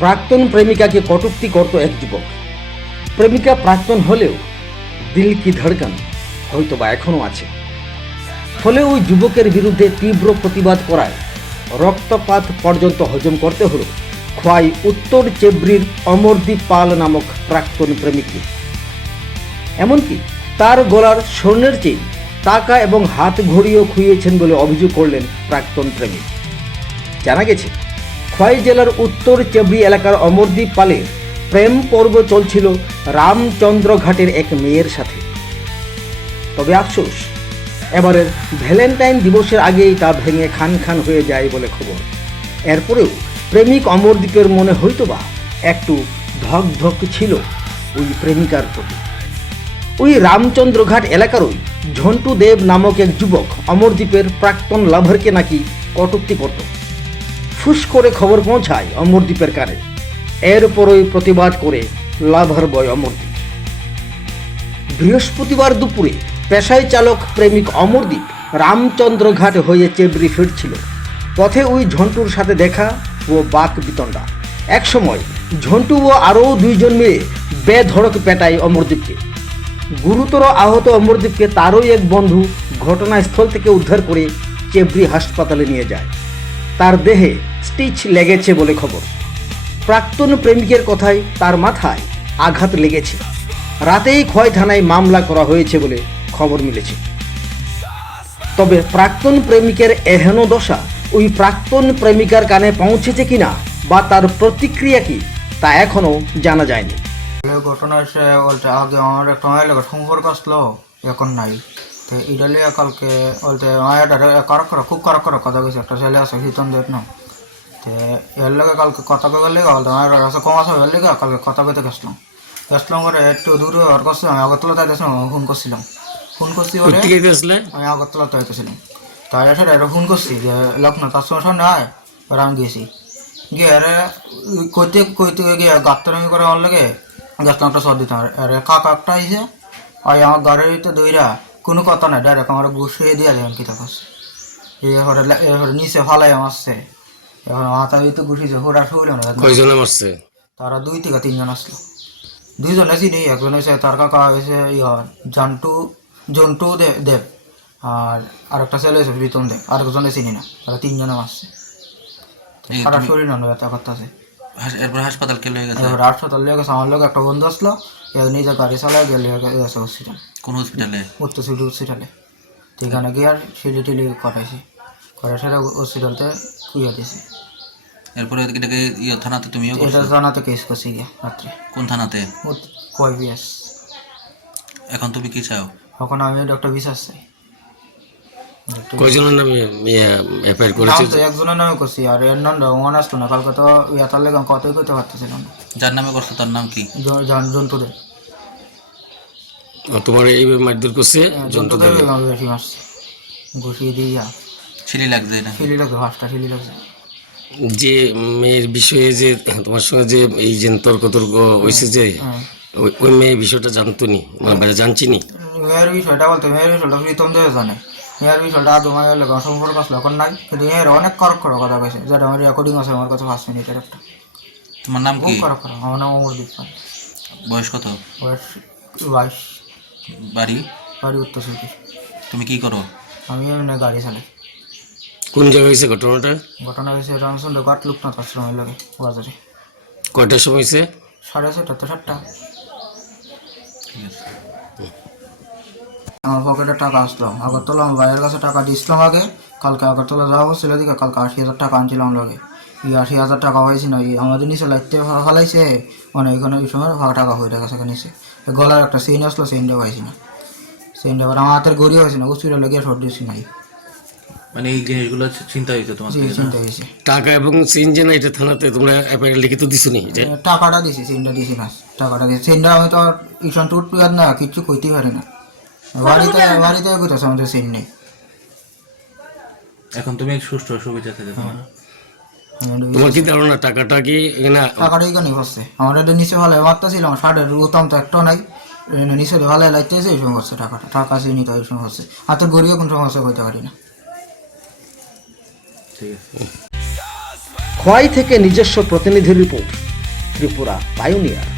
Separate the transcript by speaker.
Speaker 1: প্রাক্তন প্রেমিকাকে কটূক্তি করত এক যুবক। প্রেমিকা প্রাক্তন হলেও দিল কি ধড়কান হয়তো বা এখনও আছে। ফলে ওই যুবকের বিরুদ্ধে তীব্র প্রতিবাদ করায় রক্তপাত পর্যন্ত হজম করতে হলো খোয়াই উত্তর চেব্রির অমরদীপ পাল নামক প্রাক্তন প্রেমিককে। এমনকি তার গলার স্বর্ণের চেয়ে টাকা এবং হাত ঘড়িও খুইয়েছেন বলে অভিযোগ করলেন প্রাক্তন প্রেমিক। জানা গেছে খোয়াই জেলার উত্তর চেবড়ি এলাকার অমরদ্বীপ পালে প্রেম পর্ব চলছিল রামচন্দ্র ঘাটের এক মেয়ের সাথে। তবে আফসোস, এবারের ভ্যালেন্টাইন দিবসের আগেই তা ভেঙে খান খান হয়ে যায় বলে খবর। এরপরেও প্রেমিক অমরদ্বীপের মনে হয়তোবা একটু ধক ধক ছিল ওই প্রেমিকার প্রতি। ওই রামচন্দ্রঘাট এলাকারই ঝন্টু দেব নামক এক যুবক অমরদ্বীপের প্রাক্তন লাভারকে নাকি কটূক্তি করত। ফুস করে খবর পৌঁছায় অমরদীপের কানে। এরপরই প্রতিবাদ করে লাভার বয় অমরদ্বীপ। বৃহস্পতিবার দুপুরে পেশায় চালক প্রেমিক অমরদীপ রামচন্দ্রঘাট হয়ে চেবড়ি ফিরছিল। পথে ওই ঝন্টুর সাথে দেখা ও বাক বিতণ্ডা। একসময় ঝন্টু ও আরও দুইজন মিলে বেধড়ক পেটায় অমরদীপকে গুরুতর আহত অমরদ্বীপকে তারই এক বন্ধু ঘটনাস্থল থেকে উদ্ধার করে চেবড়ি হাসপাতালে নিয়ে যায়। তার দেহে স্টিচ লেগেছে বলে খবর। প্রাক্তন প্রেমিকের কথায় তার মাথায় আঘাত লেগেছে। রাতেই ক্ষয় থানায় মামলা করা হয়েছে বলে খবর মিলেছে। তবে প্রাক্তন প্রেমিকের এহেন দশা ওই প্রাক্তন প্রেমিকার কানে পৌঁছেছে কিনা বা তার প্রতিক্রিয়া কি, তা এখনও জানা যায়নি।
Speaker 2: ঘটনা এসে বলতে আগে আমার একটা মায়ের সম্পর্ক আসলো, এখন নাই। তো এটা লিয়ে কালকে বলতে মায়ের কারক খুব কারক করা কথা কইছে, একটা ছেলে আছে হিতন দেব না এর লগে কালকে কথা কইবার লেগে কাছে কম আসা এর লেগে কালকে কথা কইতে গেছিলাম। গেছিলাম করে একটু দূরে ওর কাছে আমি আগরতলা তাই গেছিলাম ফোন করছিলাম। ফোন করছি ওরে আমি আগরতলা তাই গেছিলাম তাই এটা ফোন করছি যে লক্ষ্ণ তার সঙ্গে সামনে আয় আমি গেছি গিয়ে আরে কইতে কইতে গিয়ে গাত্তরামি করে আমার লাগে গেছিলাম একটা সর্দি তোমার আরে কাকা একটা আইসে আর আমার গাড়িতে দইরা কোনো কথা নাই ডাইরেক্ট আমার গুছিয়ে দিয়ে যাবেন কি তখন এরপরে এরপরে নিচে ফালাই মারছে। এখন মাথা হোরা শুইল না
Speaker 3: কয়জনে মারছে?
Speaker 2: তারা দুই থেকে তিনজন আসলো। দুইজন আছি নেই একজন হয়েছে তার কাকা হয়েছে ইয়া জান্টু জন্টু দেব দেব। আর আরেকটা ছেলে হয়েছে প্রীতম দেব আরেকজনে চিনি না তারা তিনজনে মারছে। সারা শরীর নন্দ ব্যথা করতেছে।
Speaker 4: এরপর হাসপাতাল কে লয়ে গেছে?
Speaker 2: হাসপাতাল গেছে আমার লোক একটা বন্ধু আসলো এবার নিজে গাড়ি চালায় গেলে গেছে হসপিটাল
Speaker 4: কোন হসপিটালে
Speaker 2: উত্তর সিটি হসপিটালে এখানে গিয়ে আর সিলি টিলি করাইছি। করে সেটা হসপিটালতে কুইয়া দিয়েছি
Speaker 4: এরপরে এটাকে ইয়ে থানাতে তুমিও
Speaker 2: এটা জানাতে কেস করছি গিয়া রাত্রে।
Speaker 4: কোন থানাতে?
Speaker 2: কয়
Speaker 4: এখন তুমি কি চাও?
Speaker 2: এখন আমি ডক্টর বিশ্বাস চাই
Speaker 3: কয়জনের নামে এফআইআর করেছে?
Speaker 2: তো একজনের নামে করছি আর এর নাম মনে আসলো না কালকে তো ইয়াতার লেগে কতই করতে পারতেছিলাম না।
Speaker 4: যার নামে করছ তার নাম কি?
Speaker 2: জন্তুদের।
Speaker 3: তোমার এই মারধর করছে জন্তু
Speaker 2: জন্তুদের ঘুষিয়ে দিয়ে যা
Speaker 4: লাগছে না
Speaker 2: ফিলি লাগছে ফার্স্টটা ফিলি লাগছে।
Speaker 3: যে মেয়ের বিষয়ে যে তোমার সঙ্গে যে এই যে তর্ক তর্ক হয়েছে যে
Speaker 2: হ্যাঁ
Speaker 3: ওই- ওই মেয়ে বিষয়টা জানতো নি মানে বাইরে জানছি নি
Speaker 2: মেয়ের বিষয়টা বলতে মেয়ের বিষয়টা প্রীতম দেবে জানে। মেয়ের বিষয়টা মায়ের লেগে সম্পর্ক আসলো এখন নাই কিন্তু মেয়ের অনেক করক করো কথা কয়েছে যেটা আমার রেকর্ডিং আছে আমার কাছে পাঁচ মিনিটের একটা।
Speaker 4: তোমার নাম
Speaker 2: খুব
Speaker 4: কি?
Speaker 2: করক করো আমার নাম অমরদীপ পাল।
Speaker 4: বয়স কত?
Speaker 2: বয়স বাইশ।
Speaker 4: বাড়ি?
Speaker 2: বাড়ি উত্তর
Speaker 4: তুমি কি করো?
Speaker 2: আমি গাড়ি চালাই।
Speaker 3: কোন জায়গায় হয়েছে ঘটনাটা?
Speaker 2: ঘটনা হয়েছে রামচন্দ্র ঘাট লোকনাথ আশ্রমের লাগে বাজারে।
Speaker 3: কয়টার সময় হয়েছে?
Speaker 2: সাড়ে ছটা তো সাতটা। আমার পকেটে টাকা আসলো। আগরতলা আমার ভাইয়ের কাছে টাকা দিয়েছিলাম আগে। কালকে আগরতলা যাওয়া ছিল দিকে কালকে আশি হাজার টাকা আনছিলাম লাগে। এই আশি হাজার টাকা হয়েছে না এই আমাদের নিচে লাইতে ফেলাইছে। মানে এখানে ওই সময় টাকা হয়ে গেছে নিচে। এই গলার একটা চেইন আসলো চেইনটা পাইছি না। এবার আমার হাতের গড়িও হয়েছে না গিয়ে শর্ট দিয়েছি নাই
Speaker 4: মানে এই জিনিসগুলো চিন্তা হয়েছে তোমার
Speaker 2: চিন্তা হয়েছে।
Speaker 3: টাকা এবং যে না এটা থানাতে তোমরা এফআইআর লিখিত দিছো নি
Speaker 2: টাকাটা দিছি দিছি না টাকাটা চেইনটা আমি তো আর ইসন টুট পিয়ার না কিচ্ছু কইতেই পারি না। বাড়িতে বাড়িতে আমাদের নেই
Speaker 4: এখন তুমি সুস্থ সুবিধা থেকে
Speaker 2: আমি
Speaker 3: তোমার। কি ধারণা টাকাটা কি এখানে
Speaker 2: টাকাটাই কেন হচ্ছে আমার এটা নিচে ভালো মারতে ছিলাম শার্টের উতাম তো একটা নাই। নিচে ভালো লাইতেছে এই সময় হচ্ছে টাকাটা। টাকা চিনি তো এই সময় হচ্ছে। হাতের গড়িও কোন সমস্যা করতে পারি না।
Speaker 1: খোয়াই থেকে নিজস্ব প্রতিনিধি রিপোর্ট ত্রিপুরা পায়োনিয়ার